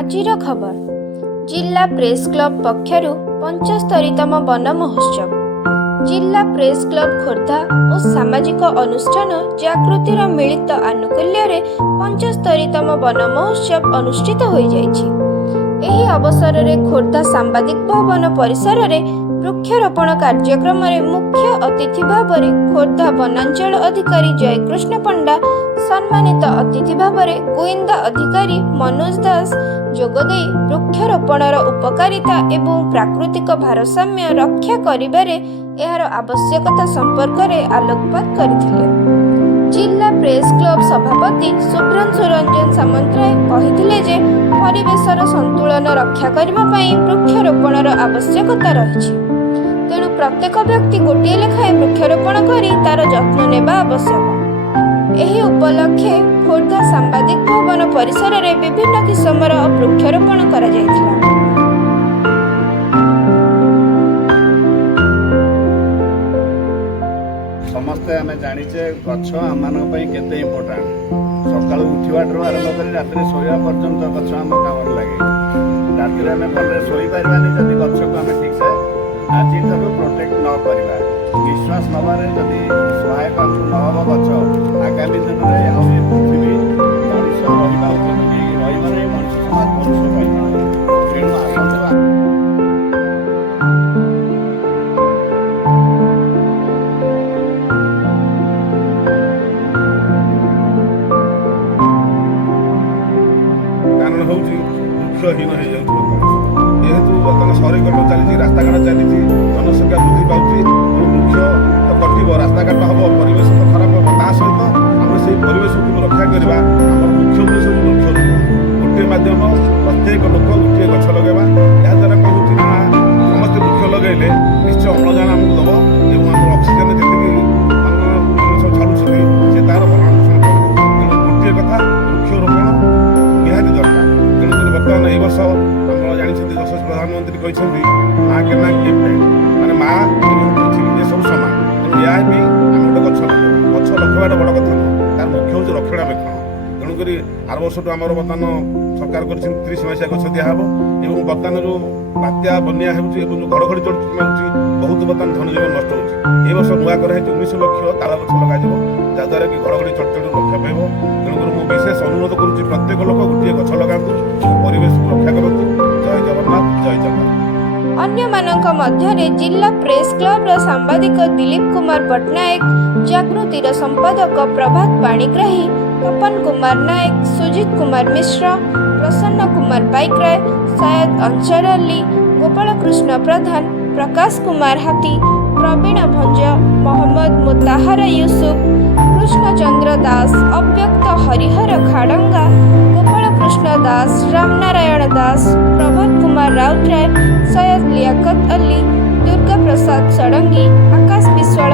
आजिर खबर जिला press club पक्षर 75तम one महोत्सव जिला प्रेस क्लब खोर्धा और सामाजिक अनुष्ठान जागृतिर मिलित आनुकूल्य 75तम वन महोत्सव अनुष्ठित हो जाइछि। अवसर में खोर्धा सांबादिक भवन परिसर में वृक्षरोपण कार्यक्रम मुख्य अतिथि भाव खोर्धा वनांचल अधिकारी जयकृष्ण पंडा, सम्मानित अतिथि भाव गोविंदा अधिकारी मनोज दास जोगदे वृक्षरोपणर उपकारिता एवं प्राकृतिक भारसाम्य रक्षा करिबारे एहार आवश्यकता संपर्क में आलोकपात करथिले। जिला प्रेस क्लब सभापति शुभ्रांशु रंजन सामंतराय कहिथिले जे परिवेशर संतुलन रक्षा करबा पई वृक्षरोपणर आवश्यकता रहिछि। तेणु प्रत्येक व्यक्ति गोटे लेखाएं वृक्षरोपण करी तार जत्न नेबा आवश्यक। एही उपलक्षे खोर्धा सांबादिक भवन परिसर में विभिन्न किस्मर वृक्षरोपण करा जायथिला। समस्ते आम जाचे गछ आम केते इम्पोर्टाट सका उठवा आरंभ कर रात शोवा पर्यंत गछ आम काम लगे। राति आम भले शोई पारानी जब गछ को आम ठीक से आज प्रोटेक्ट न करवा विश्वास नबार जदि सहायक नहब गछ आगामी दिन में पृथ्वी मनुष्य रहा रही मनुष्य समाज मनुष्य तेणु आसंत कारण हूँ वृक्षहीन हो जेहेतु बर्तमान सहरीकरण चली रास्ताघाट चली जनसंख्या वृद्धि पाँच वृक्ष तो कटो रास्ताघाट हम परिवेश तो खराब हम ता सहित आम से परिवेश को रक्षा करवा आम मुख्य उद्देश्य वृक्ष गोटे मध्यम प्रत्येक लोक गोटे गछ लगेगा याद्वारा कौन हो समस्त वृक्ष लगे निश्चय अम्लजान आमको दब और आम अक्सीजेन जी सब छाड़ुं से तार भरण तेणु गोटे कथा वृक्षरोपण निहाती दरकार। तेणुक बर्तमान ए वर्ष आम जानते यशस्वी प्रधानमंत्री कहते माँ के नाम कैंपेन माने माँ पृथ्वी सब समान तेणु या भी आम गोटे गछ लगे बड़ कथा नुह तार मुख्य हूँ रक्षणाबेक्षण। तेणुक आर वर्ष आमर बर्तमान सरकार कर 30 मसीहा गछ दिहब और बर्तमान जो बात्या बन्या हो घड़घड़ी चढ़ बहुत बर्तमान धनजीवन नष्ट हो वर्ष नुआ कराई 19 लक्ष ताल गछ लगे जहाद्वारा कि घड़घड़ी चढ़चढ़ रक्षा पाइब। तेणुकर मुझे विशेष अनुरोध करुँच प्रत्येक लोक गोटे गछ लगातु परिवेश को रक्षा करूँ। जय जगन्नाथ जय जगन्नाथ। अन्य मानक मध्यरे जिला प्रेस क्लब रो सांबादिक दिलीप कुमार पटनायक, जागृतिर संपादक प्रभात पाणिग्राही, तपन कुमार नायक, सुजित कुमार मिश्र, प्रसन्न कुमार पाइकराय, सैयद अंसर अली, गोपाल कृष्ण प्रधान, प्रकाश कुमार हाथी, प्रवीण भंज, मोहम्मद मुताहर यूसुफ, कृष्णचंद्र दास, अव्यक्त हरिहर खाड़ंगा, गोपाल कृष्ण दास, रामनारायण दास, प्रभात कुमार राउतराय, सैयद लियाकत अली, दुर्गा प्रसाद षडंगी, आकाश विश्वाल